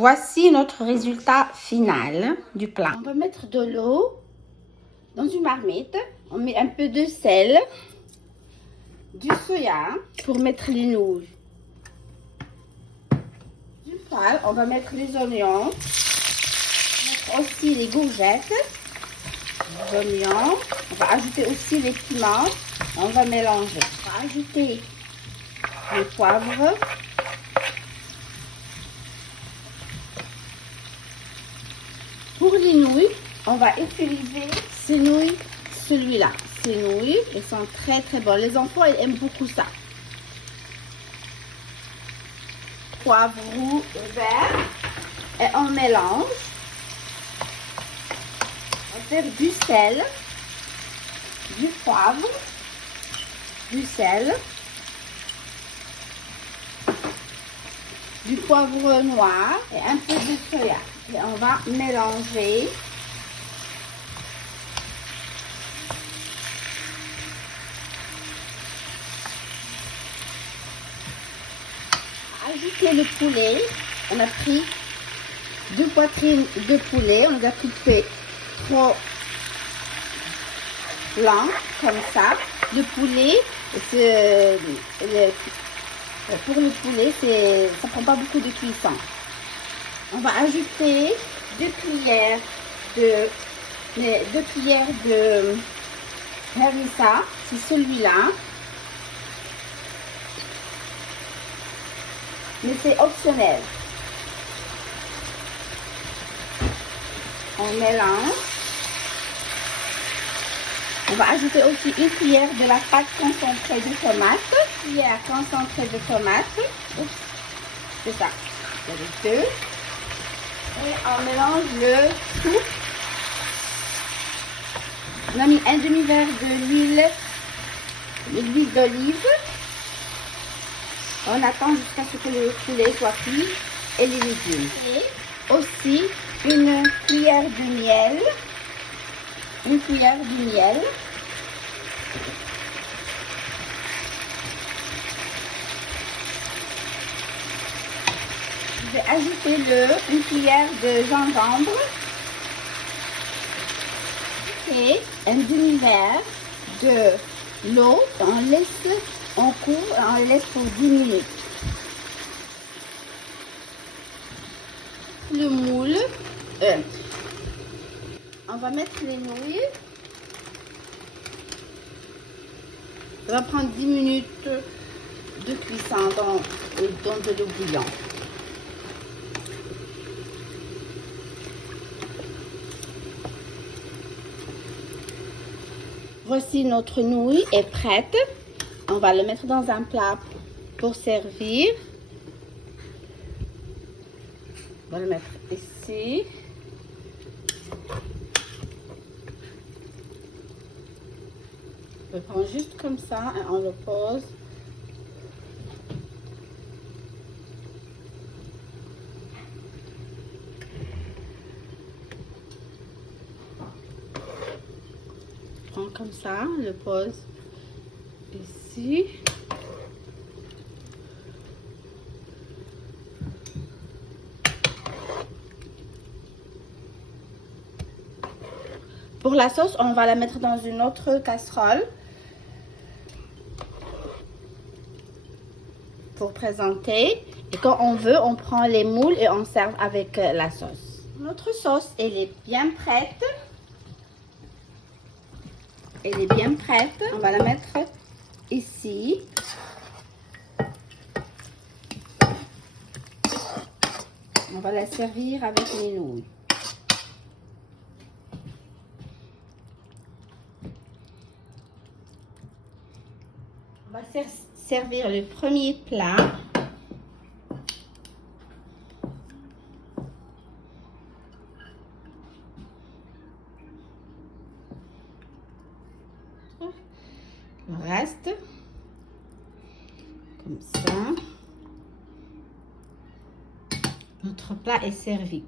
Voici notre résultat final du plat. On va mettre de l'eau dans une marmite. On met un peu de sel, du soya pour mettre les nouilles. Du poêle, on va mettre les oignons. On va mettre aussi les courgettes, les oignons. On va ajouter aussi les piments. On va mélanger. On va ajouter le poivre. Pour les nouilles, on va utiliser ces nouilles, celui-là. Ces nouilles, elles sont très très bonnes. Les enfants, ils aiment beaucoup ça. Poivre roux et vert. Et on mélange. On va faire du sel, du poivre, du sel, du poivre noir et un peu de soya. Et on va mélanger. Ajouter le poulet. On a pris 2 poitrines de poulet. On les a coupées trop blanc comme ça. Le poulet, pour le poulet, ça prend pas beaucoup de cuisson. On va ajouter 2 cuillères de harissa, c'est celui-là. Mais c'est optionnel. On mélange. On va ajouter aussi 1 cuillère de la pâte concentrée de tomate. Cuillère concentrée de tomate. Oups, c'est ça. Il y a les 2. Et on mélange le tout. On a mis un demi-verre d'huile d'olive. On attend jusqu'à ce que le poulet soit cuit et les légumes. Et aussi une cuillère de miel. Une cuillère de miel. Je vais ajouter une cuillère de gingembre et un demi-verre de l'eau. On couvre et on laisse pour 10 minutes. Le moule. On va mettre les nouilles. Ça va prendre 10 minutes de cuisson dans de l'eau bouillante. Voici notre nouille est prête. On va le mettre dans un plat pour servir. On va le mettre ici. On le prend juste comme ça et on le pose. On prend comme ça, on le pose ici. Pour la sauce, on va la mettre dans une autre casserole pour présenter. Et quand on veut, on prend les moules et on sert avec la sauce. Notre sauce, elle est bien prête. Elle est bien prête. On va la mettre ici. On va la servir avec les nouilles. On va servir le premier plat. Le reste, comme ça. Notre plat est servi.